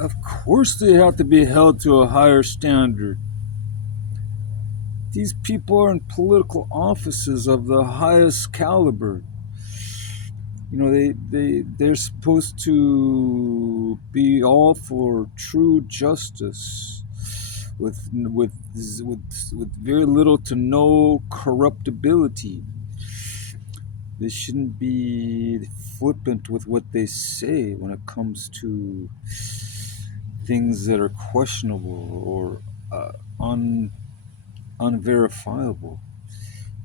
Of course, they have to be held to a higher standard. These people are in political offices of the highest caliber. They're supposed to be all for true justice, with very little to no corruptibility. They shouldn't be flippant with what they say when it comes to things that are questionable or un unverifiable.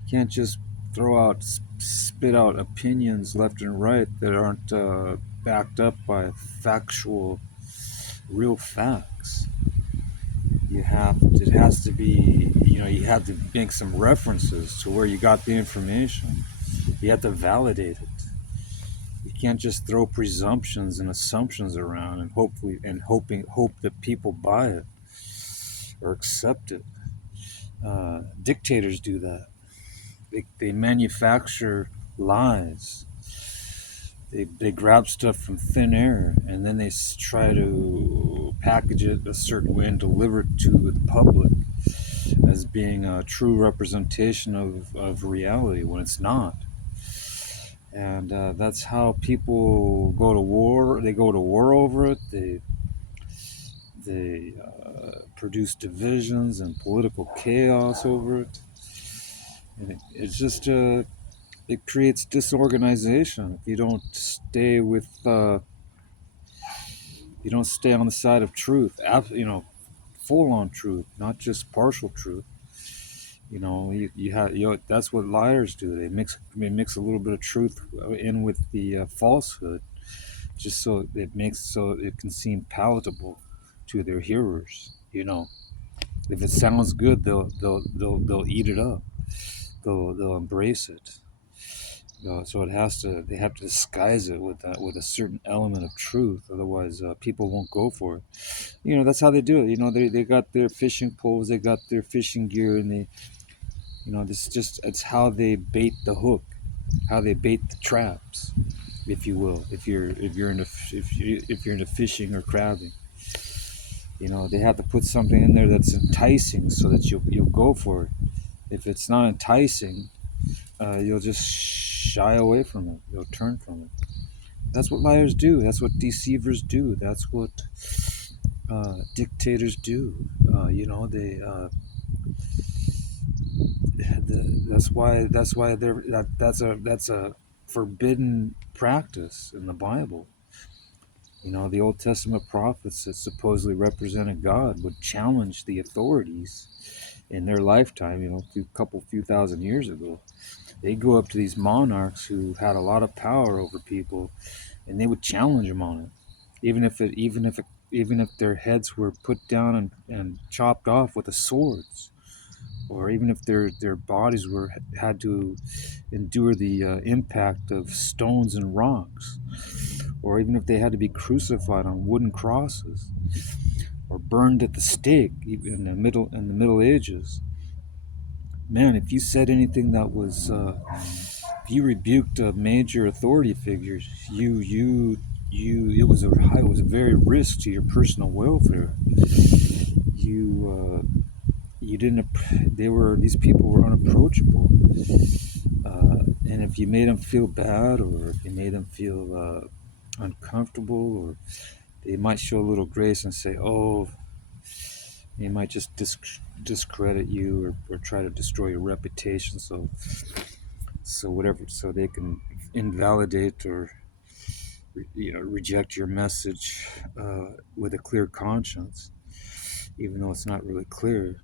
You can't just spit out opinions left and right that aren't backed up by factual, real facts. It has to be, you have to make some references to where you got the information. You have to validate it. You can't just throw presumptions and assumptions around and hope that people buy it or accept it. Dictators do that. They manufacture lies. They grab stuff from thin air and then they try to package it a certain way and deliver it to the public as being a true representation of reality when it's not. And that's how people go to war. They go to war over it. They produce divisions and political chaos over it. And it's just it creates disorganization if you don't stay on the side of truth. Full on truth, not just partial truth. That's what liars do. They mix a little bit of truth in with the falsehood, just so it can seem palatable to their hearers. If it sounds good, they'll eat it up. They'll embrace it. So they have to disguise it with a certain element of truth. Otherwise, people won't go for it. That's how they do it. They got their fishing poles, they got their fishing gear, and it's how they bait the hook, how they bait the traps, if you will. If you're into fishing or crabbing, they have to put something in there that's enticing so that you'll go for it. If it's not enticing, you'll just shy away from it. You'll turn from it. That's what liars do. That's what deceivers do. That's what dictators do. That's a forbidden practice in the Bible. The Old Testament prophets that supposedly represented God would challenge the authorities in their lifetime. A few thousand years ago, they go up to these monarchs who had a lot of power over people, and they would challenge them on it, even if their heads were put down and chopped off with the swords, or even if their bodies had to endure the impact of stones and rocks, or even if they had to be crucified on wooden crosses or burned at the stake, even in the Middle Ages. Man, if you said anything that was if you rebuked major authority figures, it was a very risk to your personal welfare. You didn't these people were unapproachable, and if you made them feel bad, or if you made them feel uncomfortable, or they might show a little grace and say, oh, they might just discredit you, or try to destroy your reputation, so they can invalidate or reject your message with a clear conscience, even though it's not really clear.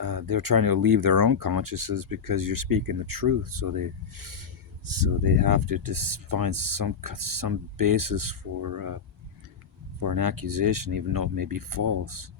They're trying to alleviate their own consciences because you're speaking the truth, so they have to just find some basis for an accusation, even though it may be false.